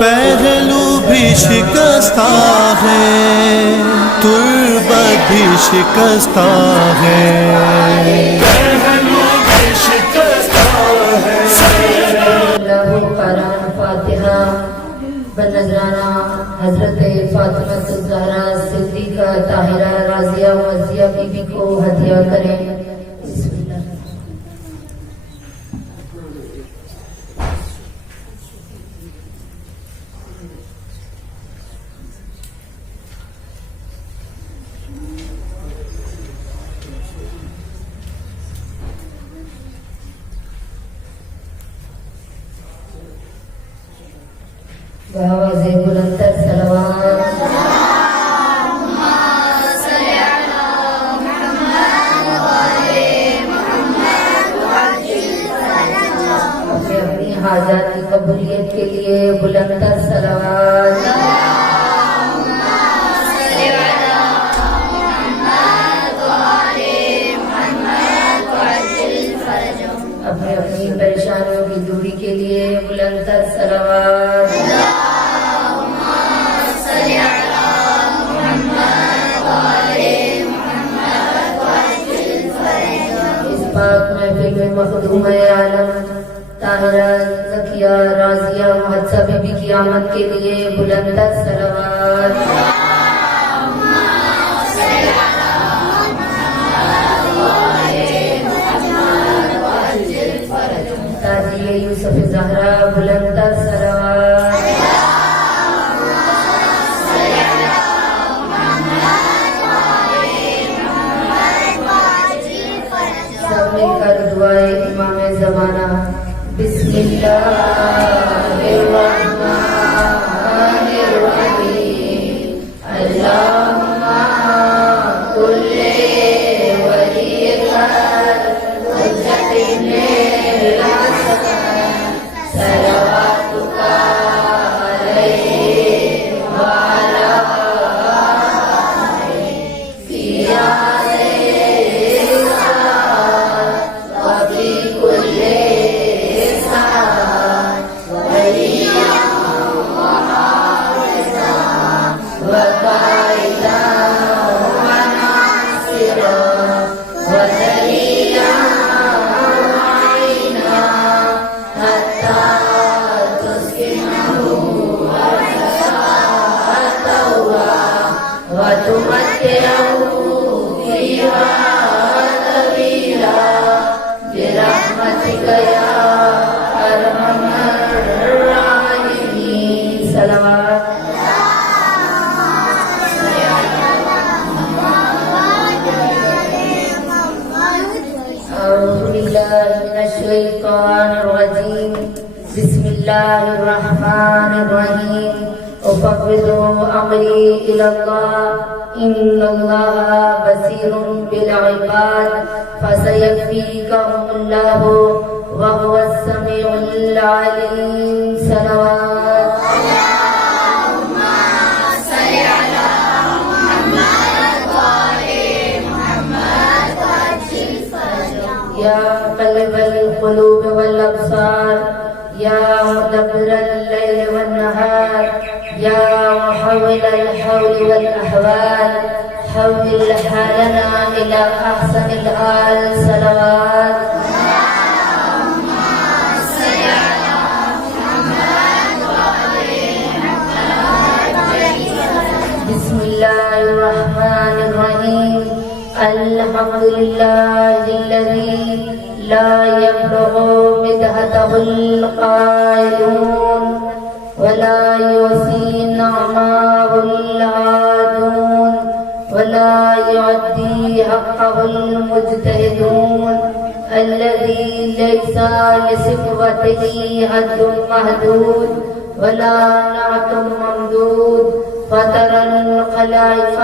پہلو بھی شکستہ ہے، تربت بھی شکستہ ہے، پہلو بھی شکستہ ہے۔ اللہ قرآن فاتحہ بنظرانہ حضرت فاطمہ الزہرا صدیقہ طاہرہ راضیہ مرضیہ بی بی کو ہدیہ کریں۔ بسم اللہ۔ بآواز بلندتر صلوات۔ اپنی اپنی حاجات کی قبولیت کے لیے بلندتر صلوات۔ اپنی اپنی پریشانیوں کی دوری کے لیے بلندتر صلوات۔ اس پاک محفل میں مخدوم عالم طاہرہ زکیہ راضیہ محدثہ بی بی کی آمد کے لیے بلندتر صلوات۔ تاجیہ یوسف زہرا بلندتر صلوات۔ سب مل کر دعائے امام زمانہ۔ بسم اللہ الرحمن الرحیم۔ اللہم کل ولیک حجت ابن الحسن صلواتک علیہ وعلی آلہ فی برحمتک یا ارحم الراحمین۔ صلوات۔ اعوذ باللہ من الشیطان الرجیم۔ بسم اللہ الرحمن الرحیم۔ افوض امری الی اللہ ان اللہ بصیر بالعباد فسیکفیکہم اللہ وهو السمیع العلیم۔ صلوات۔ یا مقلب القلوب والابصار یا مدبر اللیل والنہار یا محول الحول والاحوال حول حالنا الى احسن الحال۔ صلوات۔ بسم اللہ الرحمن الرحیم۔ الحمد للہ الذی لا يبلغ مدحته القائلون ولا يوصي نعماه العادون ولا يعدي حقه المجتهدون الذي ليس لصفوته حد محدود ولا نعت ممدود فطر الخلائق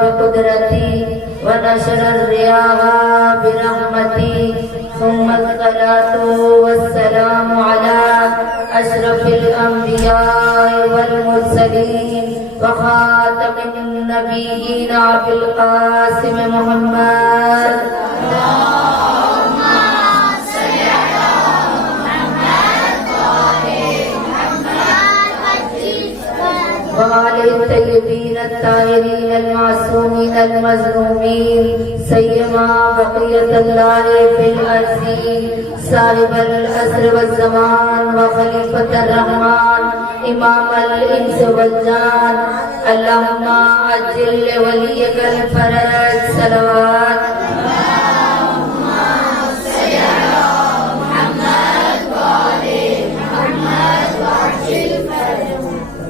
بقدرتي ونشر الرياح برحمتي ثم الصلاة والسلام على أشرف الأنبياء والمرسلين وخاتم النبيين أبي القاسم محمد اللهم صل على محمد الطاهرين المعصومين المظلومين سيما بقية الله في الأرض صاحب العصر والزمان وخليفة الرحمن إمام الإنس والجان اللهم عجل لوليك الفرج صلوات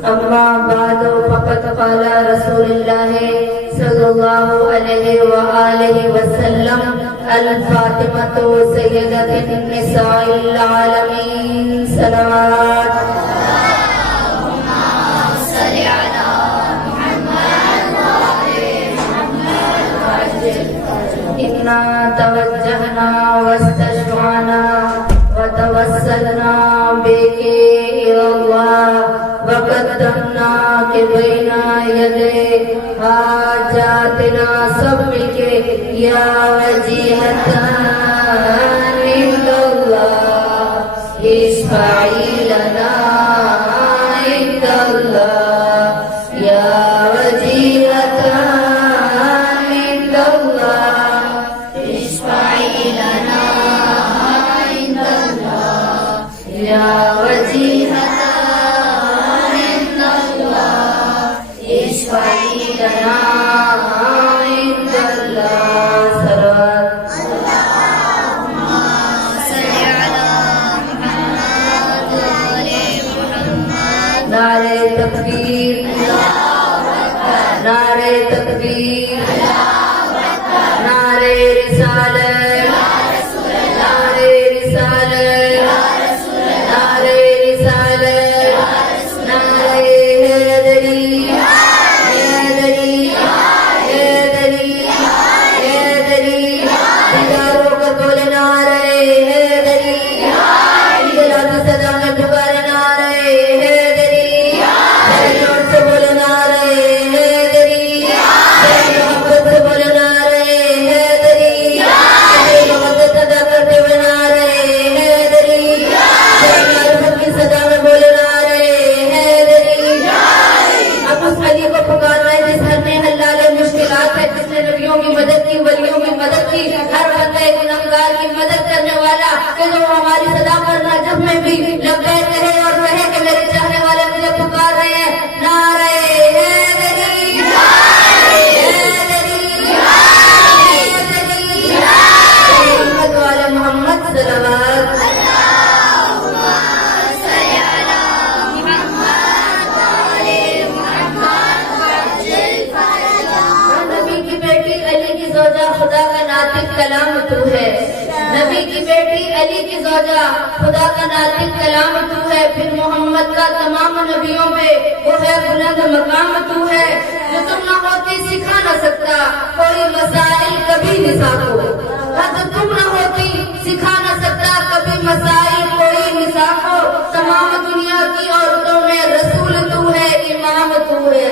أما بعد فقد قال رسول الله صلى الله عليه وآله وسلم الفاطمة سيدة النساء العالمين صلوات إنا توجهنا واستشفعنا وتوسلنا بك إلى الله وقدمناك بين يدي حاجاتنا سبك يا وجيهة عند الله اشفعي لنا عند الله يا وجيهة عند الله اشفعي لنا عند الله يا وجيهة اشفعي لنا عند الله صلوات اللهم صل على محمد وآل محمد نعرہ تکبیر نعرہ تکبیر نعرہ رسالت نعرہ رسالت نعرہ رسالت نعرہ حیدری کلام تو ہے نبی کی بیٹی علی کی زوجہ خدا کا ناطق کلام تو ہے پھر محمد کا تمام نبیوں پہ وہ ہے بلند مقام تو ہے جو تم نہ ہوتی سکھا نہ سکتا کوئی مسائل کبھی نثار ہو جو تم نہ ہوتی سکھا نہ سکتا کبھی مسائل کوئی نثار ہو تمام دنیا کی عورتوں میں رسول تو ہے امام تو ہے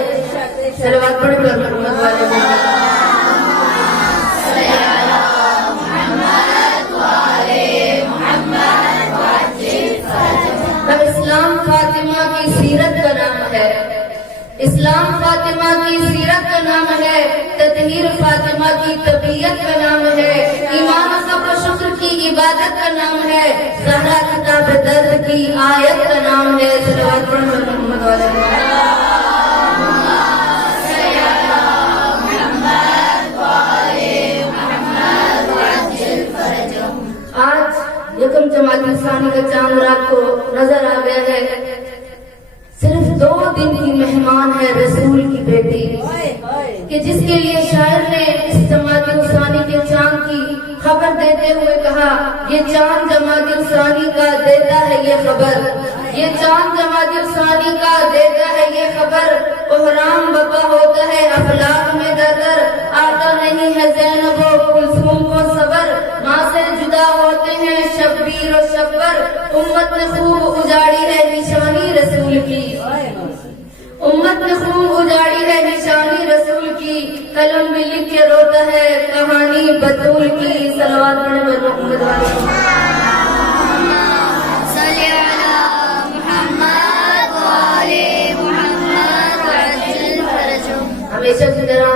صلوات پڑھ کر محمد والے اسلام فاطمہ کی سیرت کا نام ہے اسلام فاطمہ کی سیرت کا نام ہے تطہیر فاطمہ کی طبیعت کا نام ہے ایمان و صبر و شکر کی عبادت کا نام ہے زہرا کتاب درد کی آیت کا نام ہے صلوات پڑھ محمد والے آج یکم جمادی الثانی کا چاند رات کو نظر آ گیا ہے صرف 2 دن کی مہمان ہے رسول کی بیٹی کہ جس کے لیے شاعر نے اس جمادی الثانی کے چاند کی خبر دیتے ہوئے کہا یہ چاند جمادی الثانی کا دیتا ہے یہ خبر یہ چاند جمادی الثانی کا دیتا ہے یہ خبر احرام بپا ہوتا ہے افلاک میں در آتا نہیں ہے زینب و کلثوم کو صبر ماں سے جدا ہوتے ہیں شبیر و شبر امت نے خوب اجاڑی ہے نشانی رسول کی امت نے خوب اجاڑی ہے نشانی رسول کی قلم بھی لکھ کے روتا ہے کہانی بطول کی صلوات پڑھے محمد والے صلی علی محمد وآل محمد وعجل فرجهم ہمیشہ کی طرح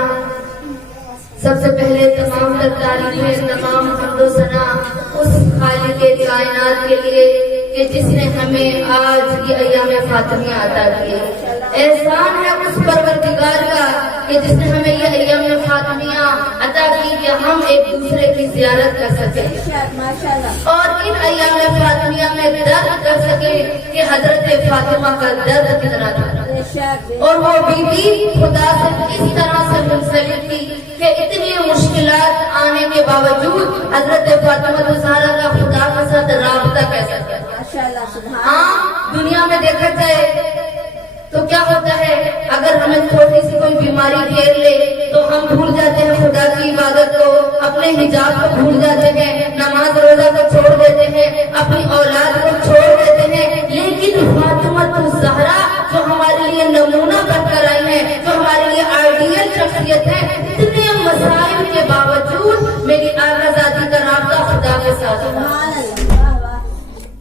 سب سے پہلے تمام تر تعریفیں، تمام حمد و ثنا اس خالق کائنات کے لیے کہ جس نے ہمیں آج یہ ایام فاطمیہ عطا کیے۔ احسان ہے اس پروردگار کا کہ جس نے ہمیں یہ ایام فاطمیہ عطا کی کہ ہم ایک دوسرے کی زیارت کر سکیں اور ان ایام فاطمیہ میں درد کر سکیں کہ حضرت فاطمہ کا درد کتنا تھا اور وہ بیوی خدا سے اس طرح سے منسلک تھی کہ اتنی مشکلات آنے کے باوجود حضرت فاطمہ الزہرا کا خدا کے ساتھ رابطہ کیسا تھا۔ ہاں دنیا میں دیکھا جائے تو کیا ہوتا ہے، اگر ہمیں چھوٹی سی کوئی بیماری گھیر لے تو ہم بھول جاتے ہیں خدا کی عبادت کو، اپنے حجاب کو بھول جاتے ہیں، نماز روزہ کو چھوڑ دیتے ہیں، اپنی اولاد کو چھوڑ دیتے ہیں۔ لیکن فاطمہ الزہرا جو ہمارے لیے نمونہ بن کر آئی ہے، جو ہمارے لیے آئیڈیل شخصیت ہے، اتنے مسائل کے باوجود میری آقا زادی کا رابطہ خدا کے ساتھ تھا،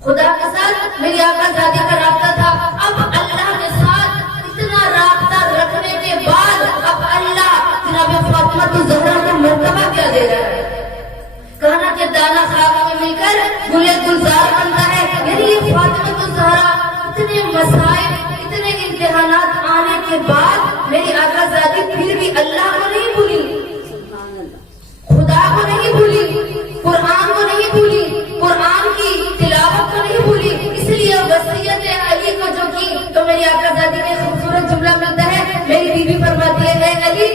خدا کے ساتھ میری آقا زادی کا رابطہ تھا۔ اب اللہ کے ساتھ اتنا رابطہ رکھنے کے بعد اب اللہ جناب فاطمہ الزہرا کو مرتبہ کیا دے رہا ہے، کہنا کہ دانا خاک میں مل کر گلے گلزار بنتا ہے۔ یعنی یہ فاطمہ الزہرا اتنے مسائل، اتنے امتحانات آنے کے بعد میری آقا زادی پھر بھی اللہ کو نہیں بھولی، خدا کو نہیں بھولی، قرآن کو نہیں بھولی، قرآن کی تلاوت کو نہیں بھولی۔ اس لیے وصیت علی کو جو کی تو میری آقا زادی کے خوبصورت جملہ ملتا ہے، میری بیوی فرماتی ہے اے علی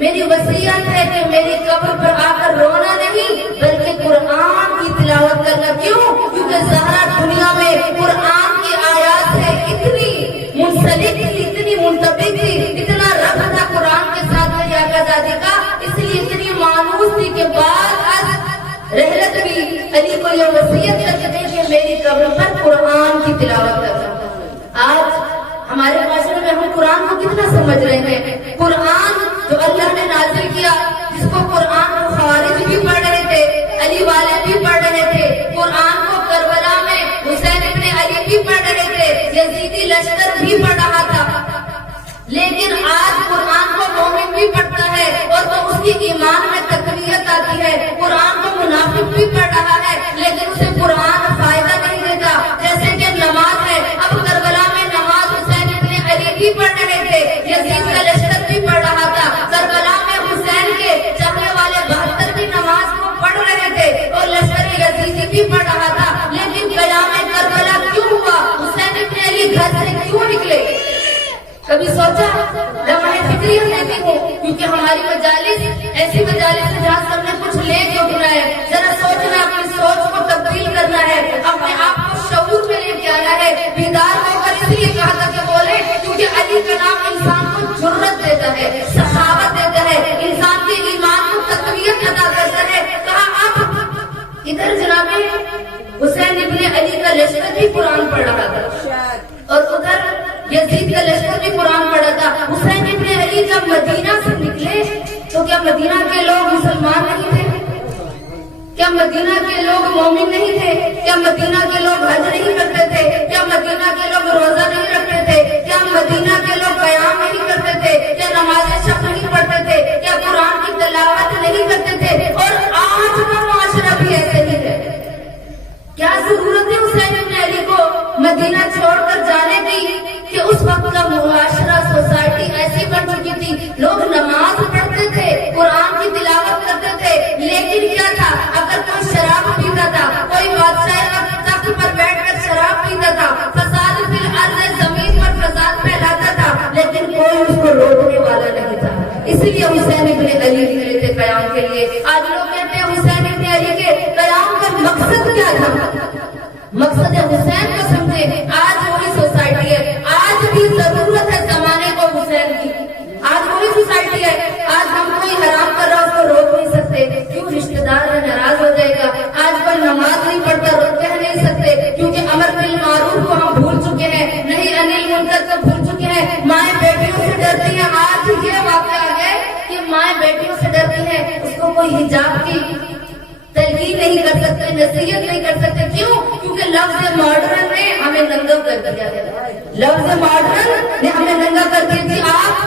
میری وصیت ہے کہ میری قبر پر آ کر رونا نہیں بلکہ قرآن کی تلاوت کرنا۔ کیوں؟ کیونکہ زہرا دنیا میں قرآن کی آیات سے اتنی منسلک تھی، اتنی منطبق تھی، اتنا رب تھا قرآن کے ساتھ میری آقا زادی کا، اس لیے اتنی مانوس تھی کہ بعد از رحلت بھی علی کو یہ وصیت کرتے تھے کہ میری قبر پر قرآن کی تلاوت کرنا۔ آج ہمارے معاشرے میں ہم قرآن کو کتنا سمجھ رہے ہیں، قرآن جو اللہ نے نازل کیا، جس کو قرآن کو خوارج بھی پڑھ رہے تھے، علی والے بھی پڑھ رہے تھے، قرآن کو کربلا میں حسین ابن علی بھی پڑھ رہے تھے، یزیدی لشکر بھی پڑھ رہا تھا، لیکن آج قرآن کو مومن بھی پڑھتا ہے اور تو اس کی ایمان میں تقویت آتی ہے۔ قرآن کو منافق بھی پڑھ رہا ہے لیکن اسے قرآن فائدہ نہیں دیتا، جیسے کہ نماز ہے۔ اب کربلا میں نماز حسین ابن علی بھی پڑھ رہے تھے، یزید کا لشکر بھی پڑھ رہا تھا، کربلا میں حسین کے چاہنے والے 72 بھی نماز کو پڑھ رہے تھے اور لشکر یزیدی بھی پڑھ رہا تھا، لیکن قیام کربلا کیوں ہوا؟ حسین ابن علی گھر سے کیوں نکلے؟ کبھی سوچا؟ لمحہ فکریت دیتی ہوں کیونکہ ہماری مجالس ایسی مجالس ہے جہاں سب نے کچھ لے کے اٹھنا ہے، ذرا سوچنا، اپنی سوچ کو تبدیل کرنا ہے، اپنے آپ کو شعور میں لے کے آنا ہے، بیدار ہو کر اس لیے کہا تھا کہ بولے کیونکہ علی کا نام انسان کو جرأت دیتا ہے، سخاوت دیتا ہے، انسان کے ایمان کو تقویت عطا کرتا ہے۔ کہا اب ادھر جناب حسین ابن علی کا لشکر بھی قرآن پڑھ رہا تھا اور ادھر یزید کا لشکر بھی قرآن پڑھا تھا۔ حسین ابن علی جب مدینہ سے نکلے تو کیا مدینہ کے لوگ مسلمان نہیں تھے؟ کیا مدینہ کے لوگ مومن نہیں تھے؟ کیا مدینہ کے لوگ حج نہیں کرتے تھے؟ کیا مدینہ کے لوگ روزہ نہیں رکھتے تھے؟ کیا مدینہ کے لوگ قیام نہیں کرتے تھے؟ کیا نماز شب نہیں پڑھتے تھے؟ کیا قرآن کی تلاوت نہیں کرتے تھے؟ اور آج کا معاشرہ بھی ایسے ہی ہے۔ کیا ضرورت ہے حسین ابن علی کو مدینہ چھوڑ کر جانے کی کہ اس وقت کا معاشرہ سوسائٹی ایسی بن چکی تھی، لوگ نماز پڑھتے تھے، قرآن کی تلاوت کرتے تھے، لیکن کیا تھا؟ اگر کوئی شراب پیتا تھا، کوئی بادشاہ تخت پر بیٹھ کر شراب پیتا تھا، فساد فی الارض زمین پر فساد پھیلاتا تھا، لیکن کوئی اس کو روکنے والا نہیں تھا۔ اس لیے حسین ابن علی نکلے تھے قیام کے لیے۔ آج لوگ کہتے ہیں حسین ابن علی کے قیام کا مقصد کیا تھا؟ مقصد حسین کو سمجھے۔ آج وہی سوسائٹی ہے، آج بھی ضرورت ہے زمانے کو حسین کی، آج وہی سوسائٹی ہے۔ آج ہم کوئی حرام کر رہا اس کو روک نہیں سکتے، کیوں؟ رشتے دار ہے، ناراض ہو جائے گا۔ آج کوئی نماز نہیں پڑھتا، کہہ نہیں سکتے کیونکہ امر بالمعروف کو ہم بھول چکے ہیں، نہیں انل منکر کو بھول چکے ہیں، مائیں بیٹیوں سے ڈرتی ہیں۔ آج یہ واقعہ آ گیا کہ مائیں بیٹیوں سے ڈرتی ہیں، اس کو کوئی حجاب کی تلقین نہیں کر سکتے، نصیحت نہیں کر سکتے۔ کیوں؟ کیونکہ لفظ ماڈرن نے ہمیں ننگا کر دیا ہے، لفظ ماڈرن نے ہمیں ننگا کر دیا۔ جی آپ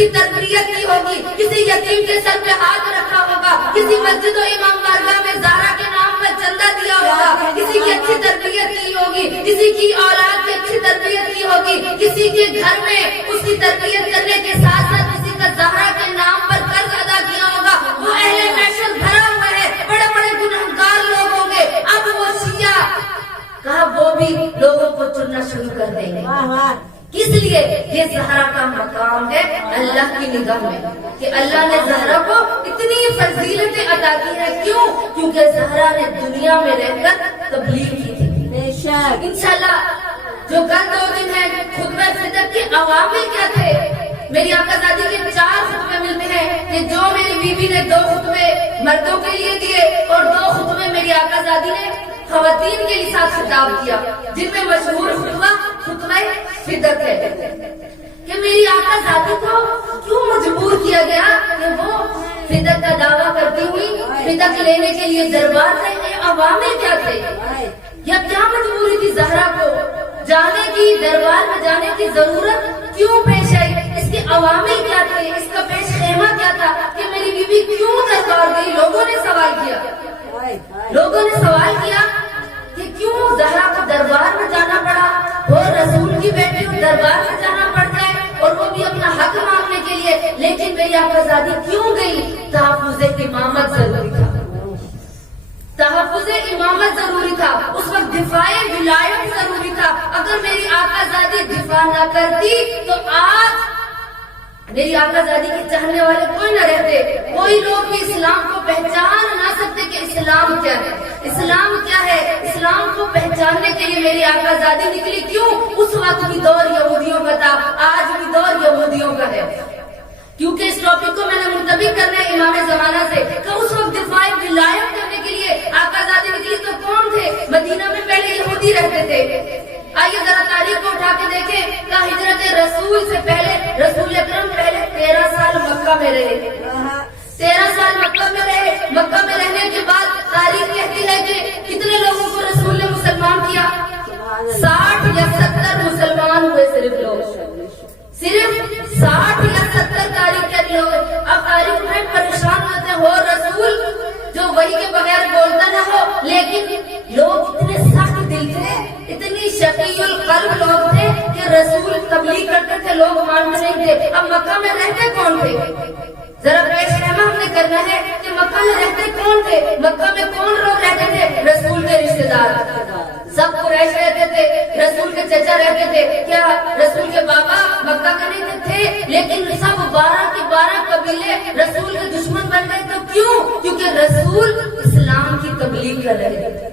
کی تربیت کی ہوگی، کسی یتیم کے سر پہ ہاتھ رکھا ہوگا، کسی مسجد و امام بارگاہ میں زہرا کے نام پر چندہ دیا ہوگا، کسی کی اچھی تربیت کی ہوگی، کسی کی اولاد کی اچھی تربیت کی ہوگی، کسی کے گھر میں اس کی تربیت کرنے کے ساتھ ساتھ کسی کا زہرا کے نام پر قرض ادا کیا ہوگا، وہ اہل معشر بھرا ہوا ہے، بڑے بڑے گنہگار لوگ ہوں گے، اب وہ شیعہ کہا وہ بھی لوگوں کو چننا شروع کر دیں گے۔ کس لیے؟ یہ زہرا کا مقام ہے اللہ کی نگاہ میں، کہ اللہ نے زہرا کو اتنی فضیلتیں عطا کی ہے۔ کیوں؟ کیونکہ زہرا نے دنیا میں رہ کر تبلیغ کی تھی۔ انشاءاللہ جو کل 2 دن ہے خطبہ فطر کے عوامل کیا تھے، میری آقا زادی کے 4 خطبے ملتے ہیں کہ جو میری بیوی نے 2 خطبے مردوں کے لیے دیے اور 2 خطبے میری آقا زادی نے خواتین کے ساتھ خطاب کیا، جن میں مشہور خطبہ فدق ہے کہ میری آقا زادی کو کیوں مجبور کیا گیا کہ وہ فدق کا دعویٰ کرتی ہوئی فدق لینے کے لیے دربار سے، یہ عوامل کیا تھے یا کیا مجبوری تھی زہرا کو جانے کی، دربار میں جانے کی ضرورت کیوں پیش آئی، اس کے عوامل کیا تھے، اس کا پیش خیمہ کیا تھا کہ میری بیوی کیوں دربار گئی؟ لوگوں نے سوال کیا کہ کیوں زہرا کو دربار میں جانا پڑا، اور رسول کی بیٹی کو دربار میں جانا پڑ جائے اور وہ بھی اپنا حق مانگنے کے لیے، لیکن میری آقا زادی کیوں گئی؟ تحفظ امامت ضروری تھا، تحفظ امامت ضروری تھا، اس وقت دفاع ولایت ضروری تھا۔ اگر میری آقا زادی دفاع نہ کرتی تو آج میری آقا زادی کے چاہنے والے کوئی نہ رہتے، کوئی لوگ بھی اسلام کو پہچان نہ سکتے کہ اسلام کیا ہے، اسلام کیا ہے۔ اسلام کو پہچاننے کے لیے میری آقا زادی نکلی، کیوں؟ اس وقت بھی دور یہودیوں کا تھا، آج بھی دور یہودیوں کا ہے، کیونکہ اس ٹاپک کو میں نے منتبہ کرنا ہے امام زمانہ سے کہ اس وقت دفاع ولایت کرنے کے لیے آقا زادی نکلی تو کون تھے؟ مدینہ میں پہلے یہودی رہتے تھے۔ آئیے ذرا تاریخ کو اٹھا کے دیکھیں کہ ہجرت رسول سے پہلے رسول اکرم پہلے 13 سال مکہ میں رہے، 13 سال مکہ میں رہے۔ مکہ میں رہنے کے بعد تاریخ کہتی ہے کہ کتنے لوگوں کو رسول نے مسلمان کیا؟ 60 یا 70 مسلمان ہوئے صرف لوگ، صرف 60 یا 70 تاریخ کے لوگ۔ اب تاریخ میں پریشان ہوتے ہو رسول جو وہی کے بغیر بولتا نہ ہو، لیکن لوگ اتنے سخت دل تھے، اتنی شقی القلب لوگ تھے کہ رسول تبلیغ کرتے تھے، لوگ مانتے نہیں تھے۔ اب مکہ میں رہتے کون تھے؟ ذرا پیش خیمہ ہم نے کرنا ہے کہ مکہ میں رہتے کون تھے؟ مکہ میں کون لوگ رہتے تھے؟ رسول کے رشتے دار، سب قریش رہتے تھے، رسول کے چچا رہتے تھے۔ کیا رسول کے بابا مکہ کے نہیں تھے؟ لیکن سب 12 کے 12 قبیلے رسول کے دشمن بن گئے۔ تو کیوں؟ کیونکہ رسول اسلام کی تبلیغ کر رہے تھے۔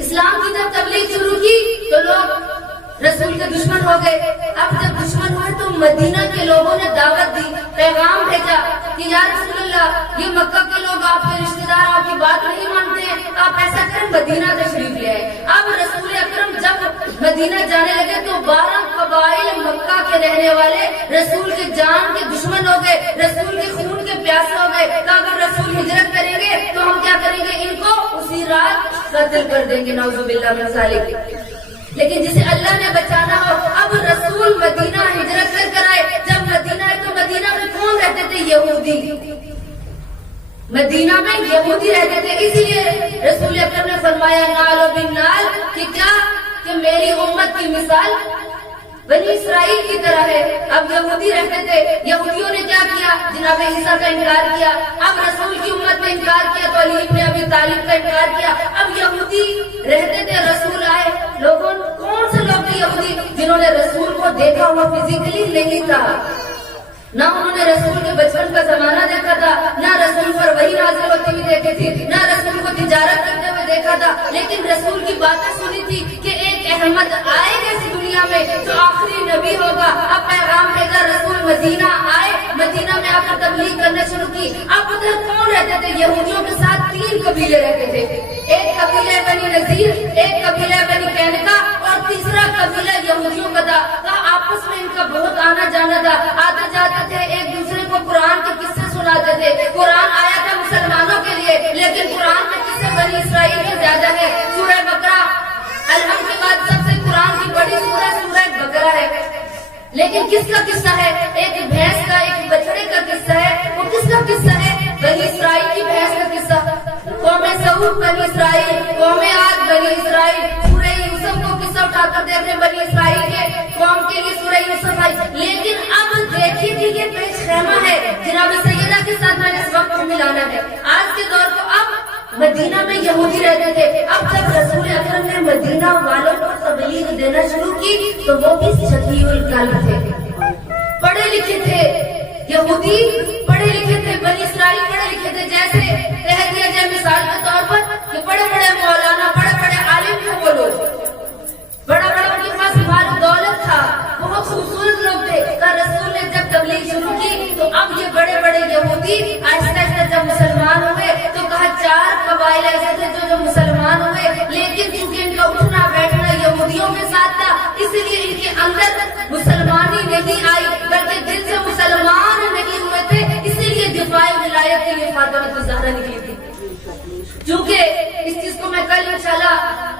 اسلام کی جب تبلیغ شروع کی تو لوگ رسول کے دشمن ہو گئے۔ اب جب دشمن ہوئے تو مدینہ کے لوگوں نے دعوت دی، پیغام بھیجا کہ یا رسول اللہ، یہ مکہ کے لوگ آپ کے رشتے دار آپ کی بات نہیں مانتے ہیں، آپ ایسا کریں مدینہ تشریف لے آئے۔ اب رسول اکرم جب مدینہ جانے لگے تو 12 قبائل مکہ کے رہنے والے رسول کے جان کے دشمن ہو گئے، رسول کے خون کے پیاسے ہو گئے۔ کہ اگر رسول ہجرت کریں گے تو ہم کیا کریں گے؟ ان کو اسی رات قتل کر دیں گے، نعوذ باللہ من ذالک۔ لیکن جسے اللہ نے بچانا ہو، اب رسول مدینہ ہجرت کر آئے۔ جب مدینہ ہے تو مدینہ میں کون رہتے تھے؟ یہودی، مدینہ میں یہودی رہتے تھے۔ اسی لیے رسول اکرم نے فرمایا نال و بالنال کہ کیا کہ میری امت کی مثال بنی اسرائیل کی طرح ہے۔ اب یہودی رہتے تھے، یہودیوں نے کیا کیا؟ جناب عیسیٰ کا انکار کیا۔ اب رسول کی امت نے انکار کیا تو علی بن ابی طالب کا انکار کیا۔ اب یہودی رہتے تھے، رسول آئے، لوگوں کون سے لوگ تھے یہودی؟ جنہوں نے رسول کو دیکھا ہوا فزیکلی نہیں تھا، نہ انہوں نے رسول کے بچپن کا زمانہ دیکھا تھا، نہ رسول پر وحی نازل ہوتی ہوئی دیکھی تھی، نہ رسول کو تجارت کرتے ہوئے دیکھا تھا، لیکن رسول کی باتیں سنی تھی کہ ایک احمد آئے گا اس دنیا میں جو آخری نبی ہوگا۔ اب پیغام بھیجا، رسول مدینہ آئے، مدینہ میں آ کر تبلیغ کرنا شروع کی۔ اب ادھر کون رہتے تھے؟ یہودیوں کے ساتھ 3 قبیلے رہتے تھے، ایک قبیلہ بنی نذیر، ایک قبیلہ بنی قینقاع اور تیسرا قبیلہ یہودیوں کا تھا۔ آپس میں ان کا بہت آنا جانا تھا، آتے جاتے تھے، ایک دوسرے کو قرآن کے قصے سناتے تھے۔ قرآن آیا تھا مسلمانوں کے لیے، لیکن قرآن میں قصے بنی اسرائیل کے زیادہ ہے۔ سورہ بقرہ الحمد کے بعد سب سے قرآن کی بڑی سورہ سورہ بقرہ ہے، لیکن کس کا قصہ ہے؟ ایک بھینس کا، ایک اٹھا کر دے رہے بنی اسرائیل کے قوم کے لیے سورہ یوسف آئی. لیکن اب دیکھیے کہ یہ پیش خیمہ ہے جناب سیدہ کے ساتھ میں نے اس وقت ملانا ہے. آج کے دور کو اب مدینہ میں یہودی رہتے تھے. اب جب رسول اکرم نے مدینہ والوں کو تبلیغ دینا شروع کی تو وہ بھی شفیع القلب تھے, پڑھے لکھے تھے. یہودی پڑھے لکھے تھے, بنی اسرائیل پڑھے لکھے تھے. جیسے کہہ دیا جائے مثال کے طور پر کہ بڑے بڑے مولانا, بڑے بڑے عالم تھے وہ لوگ, بڑا بڑا ان کے پاس مال دولت تھا, بہت خوبصورت لوگ تھے. رسول نے جب تبلیغ شروع کی تو اب یہ بڑے بڑے یہودی آہستہ آہستہ جب مسلمان ہوئے تو کہا 4 قبائل ایسے تھے جو مسلمان ہوئے, لیکن چونکہ ان کا اٹھنا بیٹھنا یہودیوں کے ساتھ تھا اس لیے ان کے اندر مسلمانی نہیں آئی بلکہ دل سے مسلمان نہیں ہوئے تھے. اسی لیے دفاع ولایت کے لیے فاطمہ الزہرا نکلی تھی. چونکہ اس چیز کو میں کل انشاءاللہ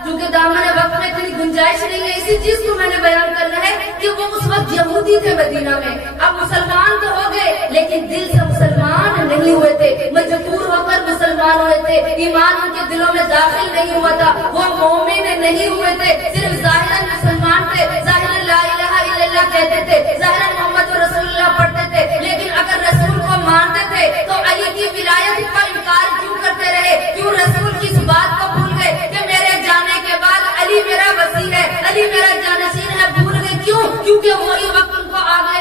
چونکہ دامن وقت میں اتنی گنجائش نہیں ہے, اسی چیز کو میں نے بیان کرنا ہے کہ وہ اس وقت یہودی تھے مدینہ میں. اب مسلمان تو ہو گئے لیکن دل سے مسلمان نہیں ہوئے تھے, مجبور ہو کر مسلمان ہوئے تھے. ایمان ان کے دلوں میں داخل نہیں ہوا تھا, وہ مومن نہیں ہوئے تھے, صرف ظاہراً مسلمان تھے, ظاہراً لا الہ الا اللہ کہتے تھے, ظاہراً محمد رسول اللہ پڑھتے تھے. لیکن اگر رسول کو مانتے تھے تو علی کی ولایت کا انکار کیوں کرتے رہے؟ کیوں رسول کی اس بات کو بھول گئے کہ میرے جانے کے بعد علی میرا وسیع ہے, علی میرا جانشین ہے؟ بھول گئے کیوں؟ کیونکہ وہی وقت ان کو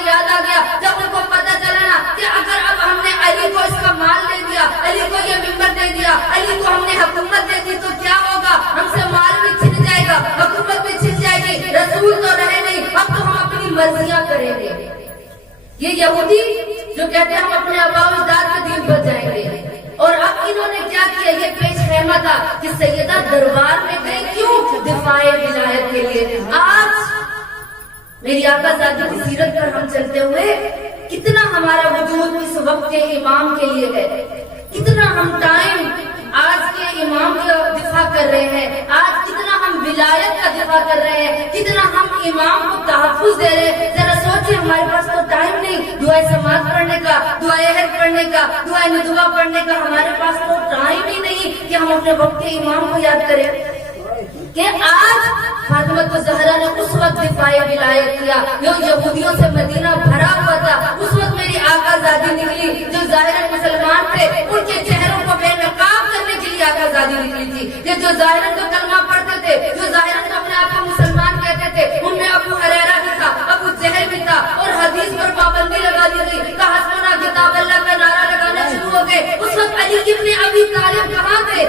یاد آ گیا جب ان کو پتہ چلا نا کہ اگر اب ہم نے علی کو اس کا مال دے دیا, علی کو یہ ممبر دے دیا, علی کو ہم نے حکومت دے دی تو کیا ہوگا؟ ہم سے مال بھی چھن جائے گا, حکومت بھی چھن جائے گی, رسول تو رہے نہیں, اب تو ہم اپنی مرضیاں کریں گے. یہ یہودی جو کہتے ہیں ہم اپنے آباء و اجداد کے دین پر جائیں گے. اور اب انہوں نے کیا کیا؟ یہ پیش خیمہ تھا کہ سیدہ دربار میں گئی کیوں؟ دفاع ولایت کے لیے. آج میری آقا زادی کی سیرت پر ہم چلتے ہوئے کتنا ہمارا وجود اس وقت کے امام کے لیے ہے, کتنا ہم ٹائم آج کے امام کا دفاع کر رہے ہیں, آج کتنا ہم ولایت کا دفاع کر رہے ہیں, کتنا ہم امام کو تحفظ دے رہے ہیں. ذرا سوچیں, ہمارے پاس تو ٹائم نہیں دعائے سماعت پڑھنے کا, دعائے عہد پڑھنے کا, دعائے ندوہ پڑھنے کا, ہمارے پاس تو ٹائم ہی نہیں کہ ہم اپنے وقت کے امام کو یاد کریں. کہ آج فاطمہ الزہرا نے اس وقت دفاع ولایت کیا جو یہودیوں سے مدینہ بھرا ہوا تھا. اس وقت میری آقا زادی نکلی جو ظاہراً مسلمان تھے, ان کے چہروں کو بے نقاب کرنے کے لیے آقا زادی نکلی تھی. کہ جو ظاہراً تو کلمہ پڑھتے تھے, جو ظاہراً تو اپنے آپ کو مسلمان کہتے تھے, ان میں ابو ہریرہ بھی تھا, ابو جہل بھی تھا, اور حدیث پر پابندی لگا دی گئی کہ حسبنا کتاب اللہ کا نعرہ لگانا شروع ہو گئے. اس وقت علی ابن ابی طالب کہاں تھے؟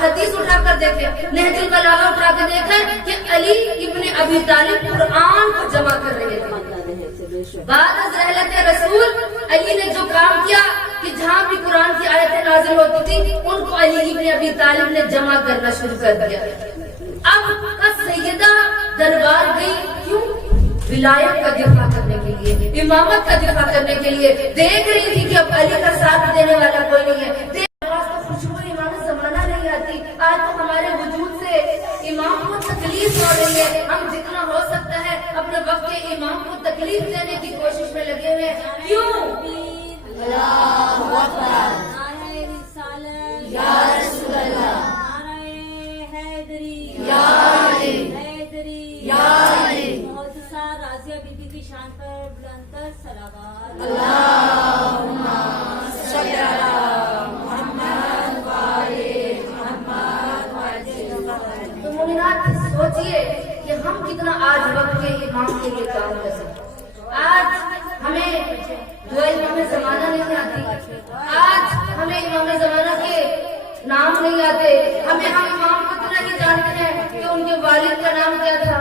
حدیث اٹھا کر دیکھیں, نہج البلاغہ اٹھا کے دیکھیں کہ علی ابن ابی طالب قرآن کو جمع کر رہے تھے. بعد از رحلت رسول علی نے جو کام کیا کہ جہاں بھی قرآن کی آیتیں نازل ہوتی تھی ان کو علی ابن ابی طالب نے جمع کرنا شروع کر دیا. اب سیدہ دربار گئی کیوں؟ ولایت کا دفاع کرنے کے لیے, امامت کا دفاع کرنے کے لیے. دیکھ رہی تھی کہ اب علی کا ساتھ دینے والا کوئی نہیں ہے. آج تو ہمارے وجود سے امام کو تکلیف ہو رہی ہے. ہم جتنا ہو سکتا ہے اپنے وقت کے امام کو تکلیف دینے کی کوشش میں لگے ہوئے ہیں. کیوں؟ اللہ اکبر, نعرہ رسالت یا رسول اللہ, نعرہ حیدری یا علی, حیدری یا علی. محتسا رازیہ بی بی کی شان پر بلندتر صلوات. اللہم صلی علی محمد و آل تو مومنات سوچئے کہ ہم کتنا آج وقت کے امام کے لیے کام کر سکتے. آج ہمیں دعائے امام زمانہ نہیں آتی, آج ہمیں امام زمانہ کے نام نہیں آتے. ہم امام کو اتنا ہی جانتے ہیں کہ ان کے والد کا نام کیا تھا,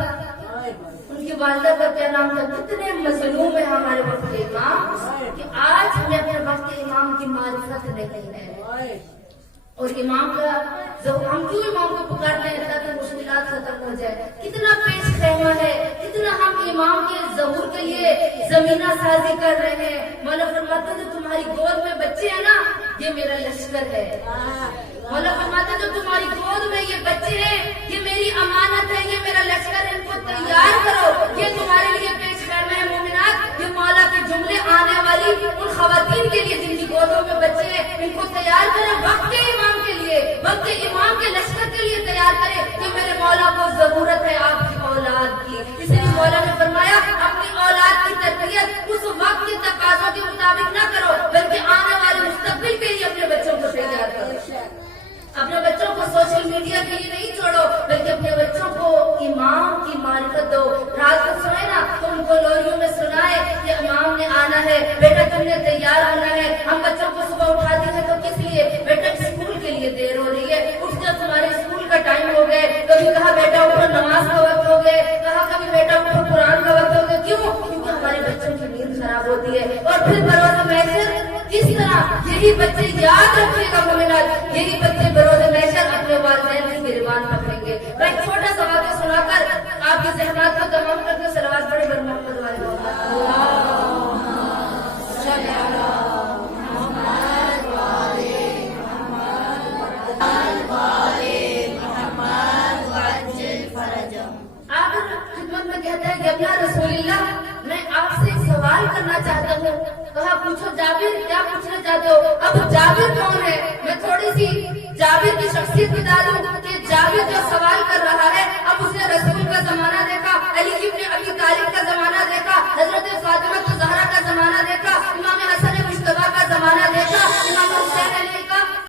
ان کی والدہ کا کیا نام تھا. کتنے مظلوم ہیں ہمارے وقت کے امام کہ آج ہمیں اپنے وقت کے امام کی معرفت نہیں ہے. اور امام کا ہم کیوں امام کو پکارتے ہیں تاکہ مشکلات ختم ہو جائے. کتنا پیش خیمہ ہے, کتنا ہم امام کے ظہور کے لیے زمینہ سازی کر رہے ہیں. مولا فرماتے جو تمہاری گود میں بچے ہیں نا یہ میرا لشکر ہے. مولا فرماتے جو تمہاری گود میں یہ بچے ہیں یہ میری امانت ہے, یہ میرا لشکر ہے, ان کو تیار کرو. یہ تمہارے لیے پیش خیمہ ہے مومنات. یہ مولا کے جملے آنے والی ان خواتین کے لیے جن کی گودوں میں بچے ہیں, ان کو تیار کریں وقت کے امام کے لیے, وقت کے امام کے لشکر کے لیے تیار کریں کہ میرے مولا کو ضرورت ہے آپ کی اولاد اولاد کی. اس لیے مولا نے فرمایا اپنی اولاد کی تربیت اس وقت کے تقاضوں کے مطابق نہ کرو بلکہ آنے والے مستقبل کے لیے اپنے بچوں کو تیار کرو. اپنے بچوں کو سوشل میڈیا کے لیے نہیں چھوڑو بلکہ اپنے بچوں کو امام کی معرفت دو. رات کو سوئے نا تو ان کو لوریوں میں سنائے کہ امام نے آنا ہے, بیٹا تم نے تیار ہونا ہے. ہم بچوں کو صبح اٹھاتے ہیں تو کس لیے؟ بیٹا اسکول کے لیے دیر ہو رہی ہے, اٹھ جا تمہارے اسکول کا ٹائم ہو گئے. کبھی کہا بیٹا اٹھو نماز کا وقت ہو گئے, کہا کبھی بیٹا اٹھو قرآن کا وقت ہو گیا. کیوں؟ کیونکہ ہمارے بچوں کی نیند خراب ہوتی ہے. اور پھر بروز محشر کس طرح یہی بچے یاد رکھے گا مومنات, یہی بچے بروز محشر اپنے والدین کی گریبان پکڑیں گے. میں ایک چھوٹا سا واقعہ سنا کر آپ کی ذہنات کو تمام کرتے صلوات پڑھے بر محمد والے آپ خدمت میں کہتے ہیں کہ یا رسول اللہ میں آپ سے ایک سوال کرنا چاہتا ہوں. کہا پوچھو جابر, کیا پوچھنا چاہتے ہو؟ اب جابر کون ہے؟ میں تھوڑی سی جابر کی شخصیت بتا دوں کہ جابر جو سوال کر رہا ہے اب اس نے رسول کا زمانہ دیکھا, علی ابن ابی طالب کا زمانہ دیکھا, حضرت فاطمہ